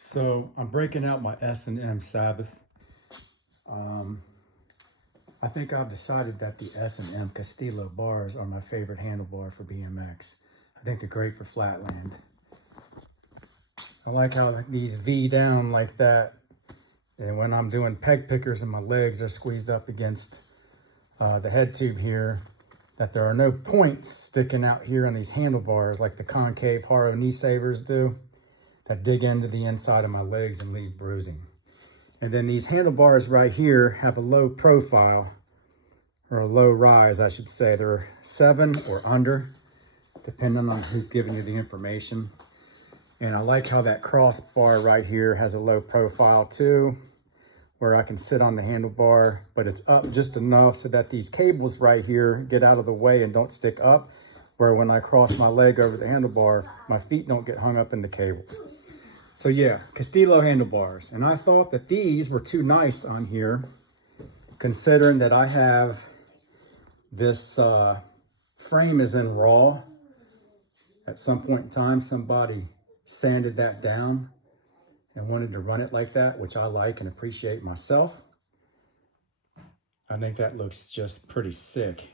So I'm breaking out my S&M Sabbath. I think I've decided that the S&M Castillo bars are my favorite handlebar for BMX. I think they're great for flatland. I like how these V down like that. And when I'm doing peg pickers and my legs are squeezed up against the head tube here, that there are no points sticking out here on these handlebars like the concave Haro knee savers do, that dig into the inside of my legs and leave bruising. And then these handlebars right here have a low profile, or a low rise, I should say. They're 7 or under, depending on who's giving you the information. And I like how that crossbar right here has a low profile too, where I can sit on the handlebar, but it's up just enough so that these cables right here get out of the way and don't stick up, where when I cross my leg over the handlebar, my feet don't get hung up in the cables. So yeah, Castillo handlebars. And I thought that these were too nice on here, considering that I have this frame is in raw. At some point in time, somebody sanded that down and wanted to run it like that, which I like and appreciate myself. I think that looks just pretty sick.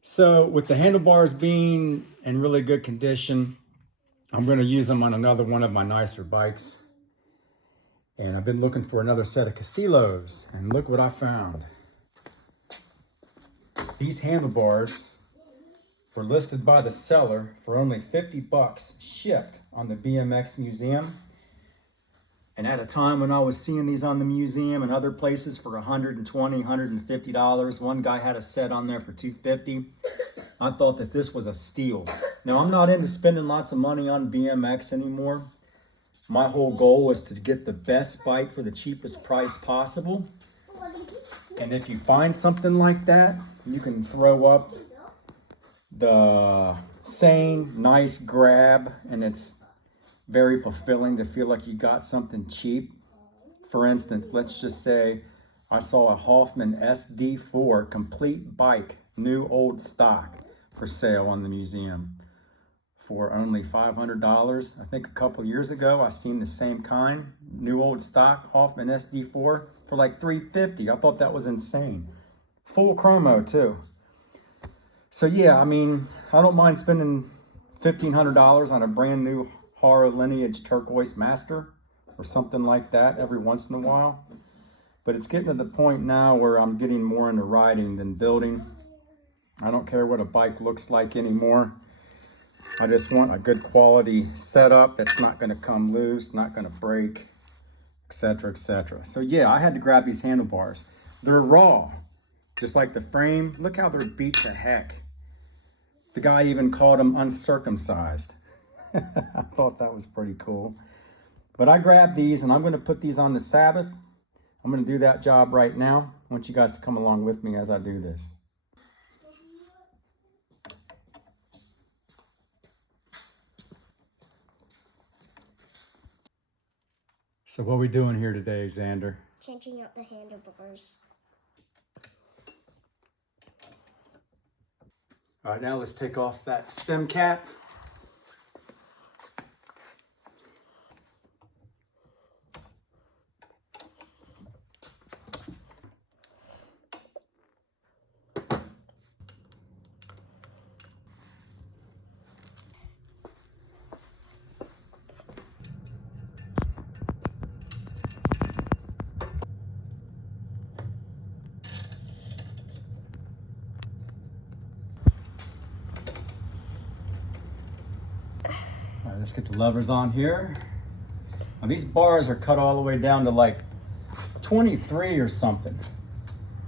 So with the handlebars being in really good condition, I'm going to use them on another one of my nicer bikes. And I've been looking for another set of Castillos, and look what I found. These handlebars were listed by the seller for only 50 bucks shipped on the BMX Museum. And at a time when I was seeing these on the museum and other places for $120, $150, one guy had a set on there for $250. I thought that this was a steal. Now, I'm not into spending lots of money on BMX anymore. My whole goal was to get the best bike for the cheapest price possible. And if you find something like that, you can throw up the same nice grab, and it's very fulfilling to feel like you got something cheap. For instance, let's just say I saw a Hoffman SD4 complete bike, new old stock, for sale on the museum for only $500. I think a couple years ago I seen the same kind, new old stock Hoffman SD4 for like $350. I thought that was insane. Full chromo too. So yeah, I mean, I don't mind spending $1,500 on a brand new Haro Lineage Turquoise Master or something like that every once in a while. But it's getting to the point now where I'm getting more into riding than building. I don't care what a bike looks like anymore. I just want a good quality setup that's not going to come loose, not going to break, etc., etc. So yeah, I had to grab these handlebars. They're raw, just like the frame. Look how they're beat to heck. The guy even called them uncircumcised. I thought that was pretty cool. But I grabbed these and I'm going to put these on the Sabbath. I'm going to do that job right now. I want you guys to come along with me as I do this. So what are we doing here today, Xander? Changing out the handlebars. All right, now let's take off that stem cap. All right, let's get the levers on here. Now these bars are cut all the way down to like 23 or something.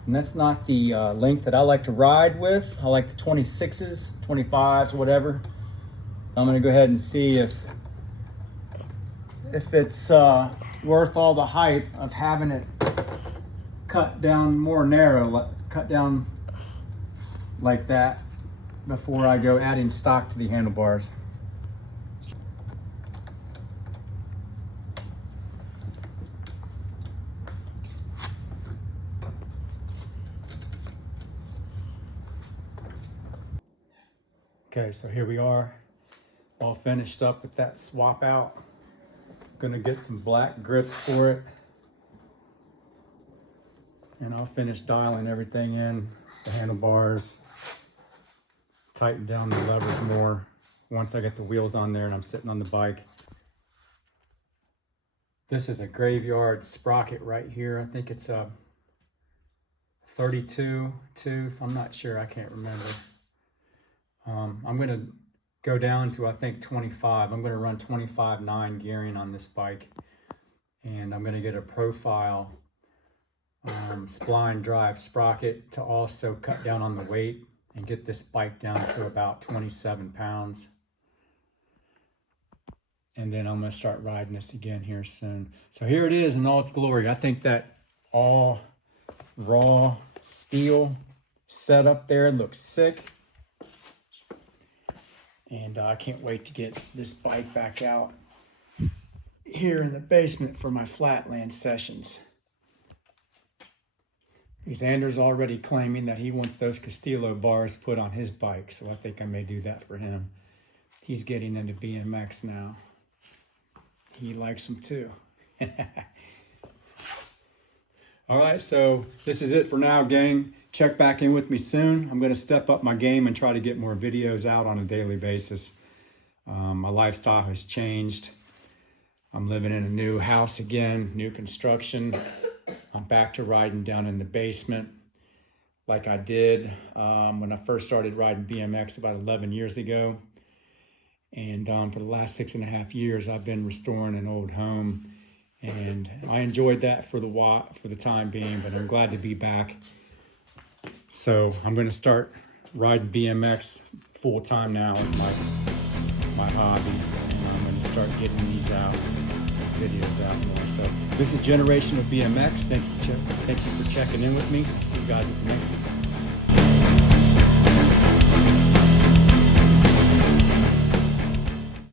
And that's not the length that I like to ride with. I like the 26s, 25s, whatever. I'm gonna go ahead and see if it's worth all the hype of having it cut down more narrow, cut down like that before I go adding stock to the handlebars. Okay, so here we are, all finished up with that swap out. Gonna get some black grips for it. And I'll finish dialing everything in, the handlebars, tighten down the levers more once I get the wheels on there and I'm sitting on the bike. This is a graveyard sprocket right here. I think it's a 32 tooth. I'm not sure, I can't remember. I'm gonna go down to, I think, 25. I'm gonna run 25/9 gearing on this bike. And I'm gonna get a profile spline drive sprocket to also cut down on the weight and get this bike down to about 27 pounds. And then I'm gonna start riding this again here soon. So here it is in all its glory. I think that all raw steel setup there looks sick. And I can't wait to get this bike back out here in the basement for my flatland sessions. Xander's already claiming that he wants those Castillo bars put on his bike, so I think I may do that for him. He's getting into BMX now. He likes them too. All right, so this is it for now, gang. Check back in with me soon. I'm going to step up my game and try to get more videos out on a daily basis. My lifestyle has changed. I'm living in a new house again, new construction. I'm back to riding down in the basement like I did when I first started riding BMX about 11 years ago. And for the last 6.5 years, I've been restoring an old home. And I enjoyed that for the time being, but I'm glad to be back. So I'm going to start riding BMX full time now as my hobby. And I'm going to start getting these videos out more. So this is Generation of BMX. Thank you for checking in with me. See you guys at the next one.